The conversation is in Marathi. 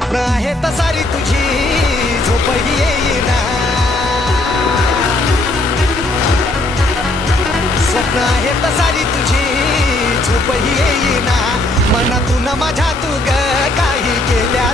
स्वप्न आहे तसारी तुझी झोपही येईना, स्वप्न आहे तसारी तुझी झोपही येईना, मनातून माझ्या तू ग काही केल्या